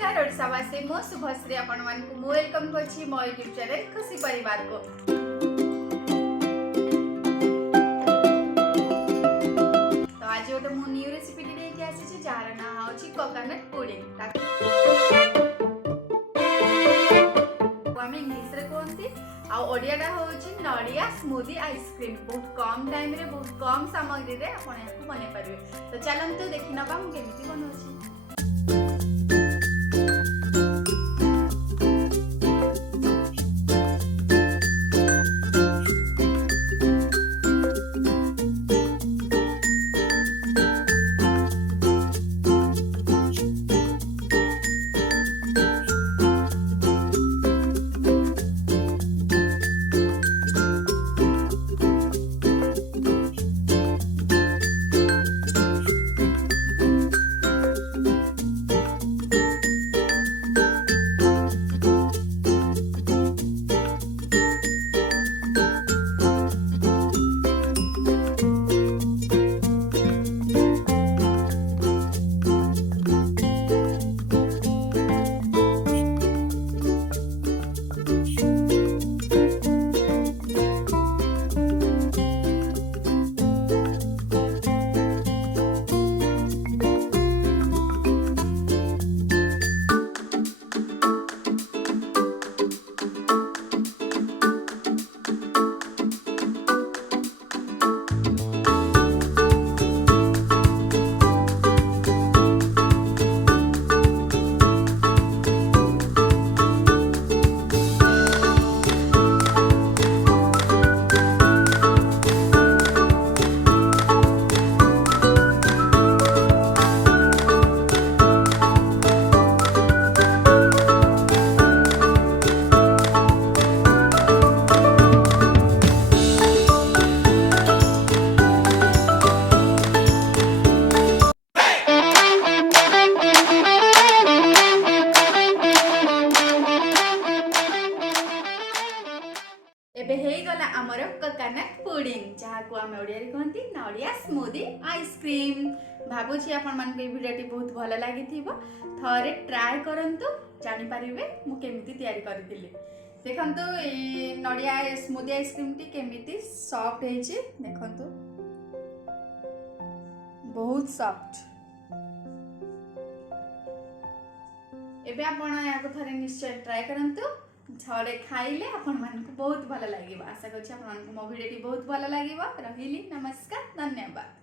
नमस्कार ओडिशावासी मो शुभश्री आपण मानकु मो वेलकम करछि मो यूट्यूब चैनल खुशी परिवार को। तो आज गोटे मो न्यू रेसिपी लेके आसी जार ना होछि कोकोनट पुडिंग। आमे इंग्लिश रे कोनती आ ओडिया टा होछि नडिया स्मूदी आइसक्रीम। बहुत कम टाइम रे बहुत कम सामग्री रे आपण याको बने परिबे। तो चलंतु देखि नबा मु केमिति बनौछि। एबे हे गला हमर कोकोनट पुडिंग जहा को हम ओडिया रे कहंती नडिया स्मूदी आइसक्रीम। भाबुची आपण मन के वीडियोटी बहुत भलो लागि थिबो थरे ट्राई करंतु जानि परिबे मु केमिति तयारी करथिले। देखंतु ए नडिया स्मूदी आइसक्रीम टी केमिति सॉफ्ट हेछि देखंतु बहुत सॉफ्ट। एबे आपण याको थरे निश्चय ट्राई करंतु छड़े खाइले आपण मानकु बहुत भल लागिबा। आशा करछि आपण मानकु मो वीडियोटी बहुत भल लागिबा। रहिली नमस्कार धन्यवाद।